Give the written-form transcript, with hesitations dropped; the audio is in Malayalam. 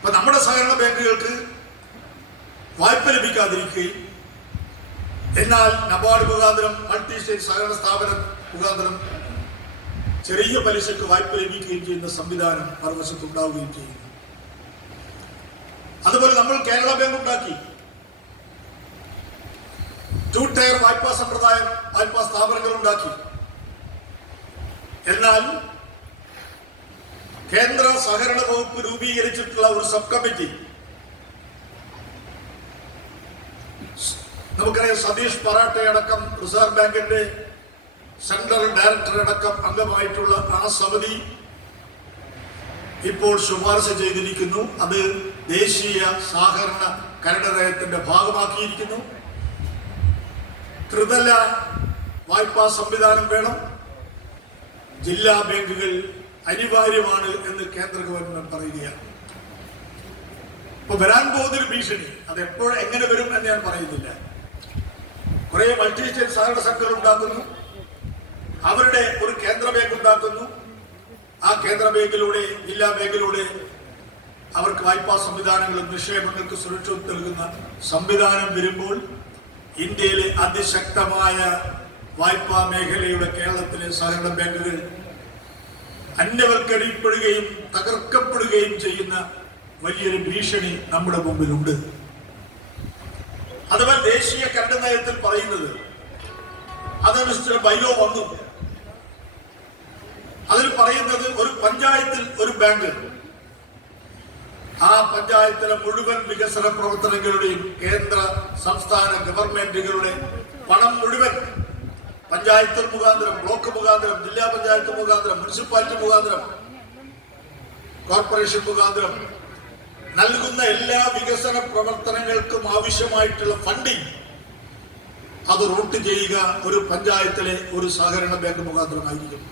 അപ്പൊ നമ്മുടെ സഹകരണ ബാങ്കുകൾക്ക് വായ്പ ലഭിക്കാതിരിക്കുകയും എന്നാൽ നബാർഡ് മുഖാന്തരം മൾട്ടി സ്റ്റേറ്റ് സഹകരണ സ്ഥാപനം മുഖാന്തരം ചെറിയ പലിശക്ക് വായ്പ ലഭിക്കുകയും ചെയ്യുന്ന സംവിധാനം മറുവശത്തുണ്ടാവുകയും ചെയ്യുന്നു. അതുപോലെ നമ്മൾ കേരള ബാങ്ക് ഉണ്ടാക്കി 2 ടയർ വായ്പാ സമ്പ്രദായം, വായ്പാ സ്ഥാപനങ്ങൾ ഉണ്ടാക്കി. എന്നാൽ കേന്ദ്ര സഹകരണ വകുപ്പ് രൂപീകരിച്ചിട്ടുള്ള ഒരു സബ് കമ്മിറ്റി, നമുക്കറിയാം സതീഷ് പറാട്ടെ അടക്കം റിസർവ് ബാങ്കിന്റെ സെൻട്രൽ ഡയറക്ടർ അടക്കം അംഗമായിട്ടുള്ള ആ സമിതി ഇപ്പോൾ ശുപാർശ ചെയ്തിരിക്കുന്നു. അത് ദേശീയ സഹകരണ കരട് നയത്തിന്റെ ഭാഗമാക്കിയിരിക്കുന്നു. ത്രിതല വായ്പാ സംവിധാനം വേണം, ജില്ലാ ബാങ്കുകൾ അനിവാര്യമാണ് എന്ന് കേന്ദ്ര ഗവൺമെന്റ് പറയുകയാണ്. ഇപ്പൊ വരാൻ പോകുന്നൊരു ഭീഷണി അത് എങ്ങനെ വരും എന്ന് ഞാൻ പറയുന്നില്ല. കുറെ മൾട്ടി സ്റ്റേറ്റ് സഹകരണ സംഘങ്ങൾ ഉണ്ടാക്കുന്നു, അവരുടെ ഒരു കേന്ദ്ര ബാങ്ക് ഉണ്ടാക്കുന്നു. ആ കേന്ദ്ര ബാങ്കിലൂടെ ജില്ലാ ബാങ്കിലൂടെ അവർക്ക് വായ്പാ സംവിധാനങ്ങളും നിക്ഷേപങ്ങൾക്ക് സുരക്ഷ നൽകുന്ന സംവിധാനം വരുമ്പോൾ ഇന്ത്യയിലെ അതിശക്തമായ വായ്പാ മേഖലയുടെ കേരളത്തിലെ സഹകരണ ബാങ്കുകൾ അന്യവൽക്കരിക്കപ്പെടുകയും തകർക്കപ്പെടുകയും ചെയ്യുന്ന വലിയൊരു ഭീഷണി നമ്മുടെ മുമ്പിലുണ്ട്. അഥവാ ദേശീയ കരട് നയത്തിൽ പറയുന്നത് അതനുസരിച്ച് ബൈലോ വന്നു. അതിൽ പറയുന്നത് ഒരു പഞ്ചായത്തിൽ ഒരു ബാങ്ക്, ആ പഞ്ചായത്തിലെ മുഴുവൻ വികസന പ്രവർത്തനങ്ങളുടെയും കേന്ദ്ര സംസ്ഥാന ഗവൺമെന്റുകളുടെ പണം മുഴുവൻ പഞ്ചായത്ത് മുഖാന്തരം, ബ്ലോക്ക് മുഖാന്തരം, ജില്ലാ പഞ്ചായത്ത് മുഖാന്തരം, മുനിസിപ്പാലിറ്റി മുഖാന്തരം, കോർപ്പറേഷൻ മുഖാന്തരം നൽകുന്ന എല്ലാ വികസന പ്രവർത്തനങ്ങൾക്കും ആവശ്യമായിട്ടുള്ള ഫണ്ടിങ് അത് റൂട്ട് ചെയ്യുക ഒരു പഞ്ചായത്തിലെ ഒരു സഹകരണ ബാങ്ക് മുഖാന്തരമായിരിക്കും.